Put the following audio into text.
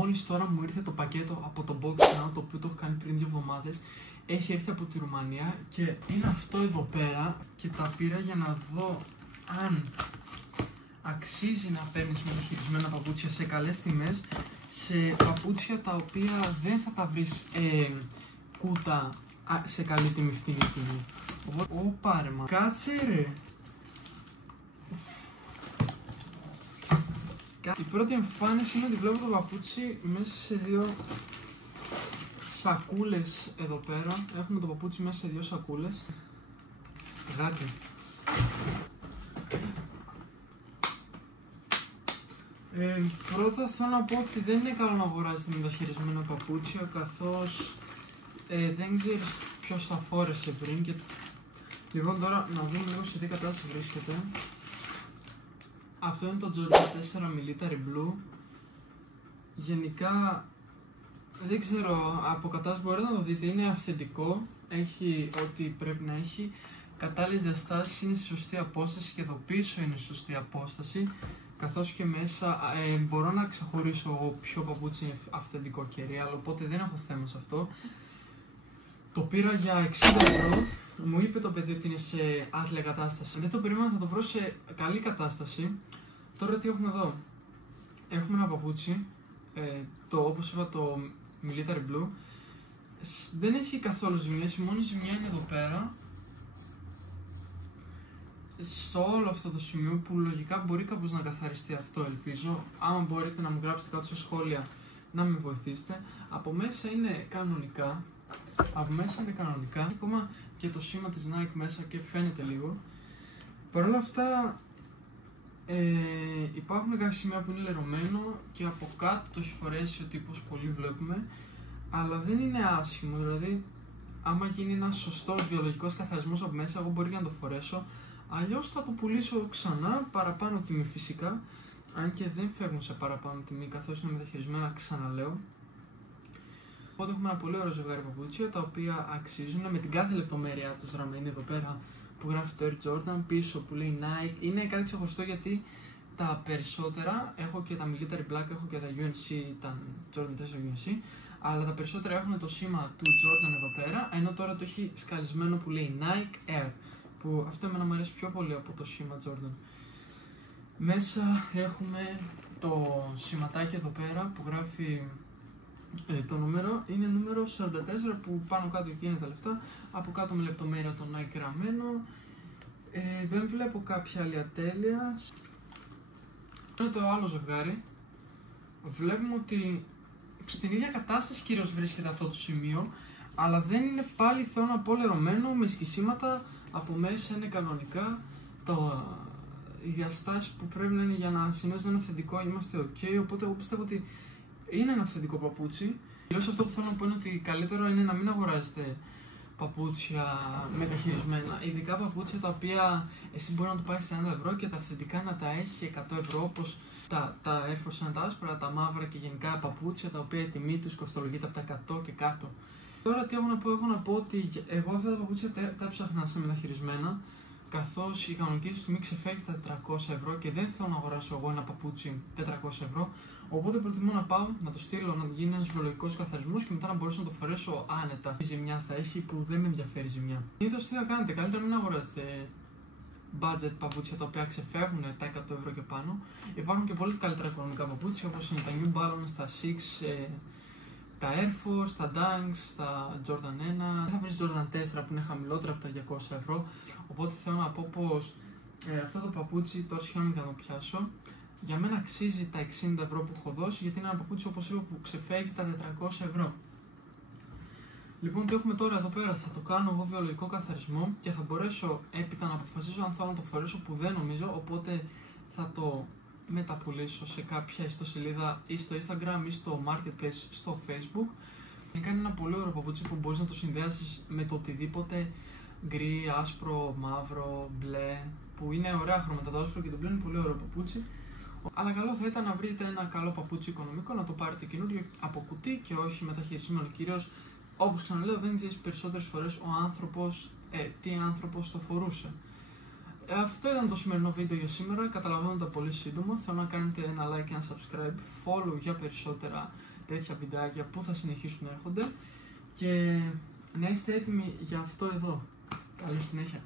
μόλις τώρα μου ήρθε το πακέτο από το Box Now, το οποίο το έχω κάνει πριν 2 εβδομάδες. Έχει έρθει από τη Ρουμανία και είναι αυτό εδώ πέρα και τα πήρα για να δω αν αξίζει να παίρνεις μεταχειρισμένα παπούτσια σε καλές τιμές, σε παπούτσια τα οποία δεν θα τα βρεις κούτα σε καλή τιμή, φτηνή τιμή. Οπότε, πάρε μα. Κάτσε ρε. Η πρώτη εμφάνιση είναι ότι βλέπω το παπούτσι μέσα σε 2 σακούλες εδώ πέρα. Έχουμε το παπούτσι μέσα σε 2 σακούλες. Γάτι. Πρώτα θέλω να πω ότι δεν είναι καλό να αγοράζετε μεταχειρισμένα παπούτσια, καθώς δεν ξέρεις ποιος τα φόρεσε πριν. Και... Λοιπόν, τώρα να δούμε λίγο σε τι κατάσταση βρίσκεται. Αυτό είναι το Jordan 4 Military Blue. Γενικά δεν ξέρω, από κατάσταση μπορείτε να το δείτε, είναι αυθεντικό, έχει ό,τι πρέπει να έχει, κατάλληλες διαστάσεις, είναι στη σωστή απόσταση και εδώ πίσω είναι στη σωστή απόσταση, καθώς και μέσα μπορώ να ξεχωρίσω ποιο παπούτσι είναι αυθεντικό και real, οπότε δεν έχω θέμα σε αυτό. Το πήρα για 60€, μου είπε το παιδί ότι είναι σε άθλια κατάσταση. Δεν το περίμενα, θα το βρω σε καλή κατάσταση. Τώρα τι έχουμε εδώ? Έχουμε ένα παπούτσι, όπως είπα το Military Blue. Δεν έχει καθόλου ζημιές, η μόνη ζημιά είναι εδώ πέρα. Σε όλο αυτό το σημείο που λογικά μπορεί κάπως να καθαριστεί αυτό, ελπίζω. Άμα μπορείτε να μου γράψετε κάτω στα σχόλια να με βοηθήσετε. Από μέσα είναι κανονικά. Ακόμα και το σήμα της Nike μέσα και φαίνεται λίγο. Παρ' όλα αυτά υπάρχουν κάποια σημεία που είναι λερωμένο και από κάτω το έχει φορέσει ο τύπος, πολύ βλέπουμε. Αλλά δεν είναι άσχημο, δηλαδή άμα γίνει ένας σωστός βιολογικός καθαρισμός από μέσα, εγώ μπορεί να το φορέσω. Αλλιώς θα το πουλήσω ξανά, παραπάνω τιμή φυσικά. Αν και δεν φεύγουν σε παραπάνω τιμή, καθώς είναι μεταχειρισμένα, ξαναλέω. Οπότε έχουμε ένα πολύ ωραίο ζευγάρι παπούτσια, τα οποία αξίζουν με την κάθε λεπτομέρειά τους γραμμένη εδώ πέρα που γράφει το Air Jordan, πίσω που λέει Nike. Είναι κάτι ξεχωριστό γιατί τα περισσότερα, έχω και τα Military Black, έχω και τα UNC, τα Jordan 4 UNC, αλλά τα περισσότερα έχουν το σήμα του Jordan εδώ πέρα, ενώ τώρα το έχει σκαλισμένο που λέει Nike Air, που αυτό εμένα μου αρέσει πιο πολύ από το σήμα Jordan. Μέσα έχουμε το σηματάκι εδώ πέρα που γράφει το νούμερο, είναι νούμερο 44 που πάνω κάτω εκεί είναι τα λεφτά, από κάτω με λεπτομέρεια το Nike γραμμένο. Δεν βλέπω κάποια άλλη ατέλεια. Είναι το άλλο ζευγάρι. Βλέπουμε ότι στην ίδια κατάσταση κυρίως βρίσκεται αυτό το σημείο, αλλά δεν είναι πάλι, θέλω να πω, λερωμένο με σκισίματα. Από μέσα είναι κανονικά. Οι διαστάσεις που πρέπει να είναι για να σημαίνει να είναι αυθεντικό, είμαστε ok, οπότε εγώ πιστεύω ότι είναι ένα αυθεντικό παπούτσι. Κυρίως αυτό που θέλω να πω είναι ότι καλύτερο είναι να μην αγοράζετε παπούτσια μεταχειρισμένα, ειδικά παπούτσια τα οποία εσύ μπορεί να το πάρεις 40€ και τα αυθεντικά να τα έχει 100€, όπως τα Air Force είναι τα άσπρα, τα μαύρα και γενικά παπούτσια τα οποία η τιμή τους κοστολογείται από τα 100 και κάτω. Τώρα τι έχω να πω ότι εγώ αυτά τα παπούτσια τα έψαχνα σε μεταχειρισμένα, καθώς η κανονική του τιμή ξεφεύγει τα 400€ και δεν θέλω να αγοράσω εγώ ένα παπούτσι 400€, οπότε προτιμώ να πάω, να το στείλω, να γίνει ένας βιολογικός καθαρισμός και μετά να μπορέσω να το φορέσω άνετα. Η ζημιά θα έχει που δεν με ενδιαφέρει η ζημιά. Συνήθως τι θα κάνετε, καλύτερα μην αγοράσετε budget παπούτσια τα οποία ξεφεύγουν τα 100€ και πάνω. Υπάρχουν και πολύ καλύτερα οικονομικά παπούτσια, όπως είναι τα New Balance, τα 6, τα Air Force, τα Dunks, τα Jordan 1. Δεν θα βρεις Jordan 4 που είναι χαμηλότερα από τα 200€. Οπότε θέλω να πω πως αυτό το παπούτσι, τώρα συγχωρείτε να το πιάσω, για μένα αξίζει τα 60€ που έχω δώσει, γιατί είναι ένα παπούτσι, όπως είπα, που ξεφεύγει τα 400€. Λοιπόν, τι έχουμε τώρα εδώ πέρα? Θα το κάνω εγώ βιολογικό καθαρισμό και θα μπορέσω έπειτα να αποφασίσω αν θέλω να το φορέσω, που δεν νομίζω, οπότε θα το μεταπουλήσω σε κάποια ιστοσελίδα ή στο Instagram ή στο Marketplace στο Facebook. Είναι ένα πολύ ωραίο παπούτσι που μπορείς να το συνδυάσεις με το οτιδήποτε, γκρι, άσπρο, μαύρο, μπλε, που είναι ωραία χρώματα. Το άσπρο και το μπλε είναι πολύ ωραίο παπούτσι. Αλλά καλό θα ήταν να βρείτε ένα καλό παπούτσι οικονομικό, να το πάρετε καινούριο από κουτί και όχι μεταχειρισμένο. Κυρίως, όπως ξαναλέω, δεν ξέρεις περισσότερες φορές ο άνθρωπος τι άνθρωπος το φορούσε. Αυτό ήταν το σημερινό βίντεο για σήμερα. Καταλαβαίνω ότι πολύ σύντομο. Θέλω να κάνετε ένα like και ένα subscribe, follow για περισσότερα τέτοια βιντεάκια που θα συνεχίσουν να έρχονται. Και να είστε έτοιμοι για αυτό εδώ. Καλή συνέχεια.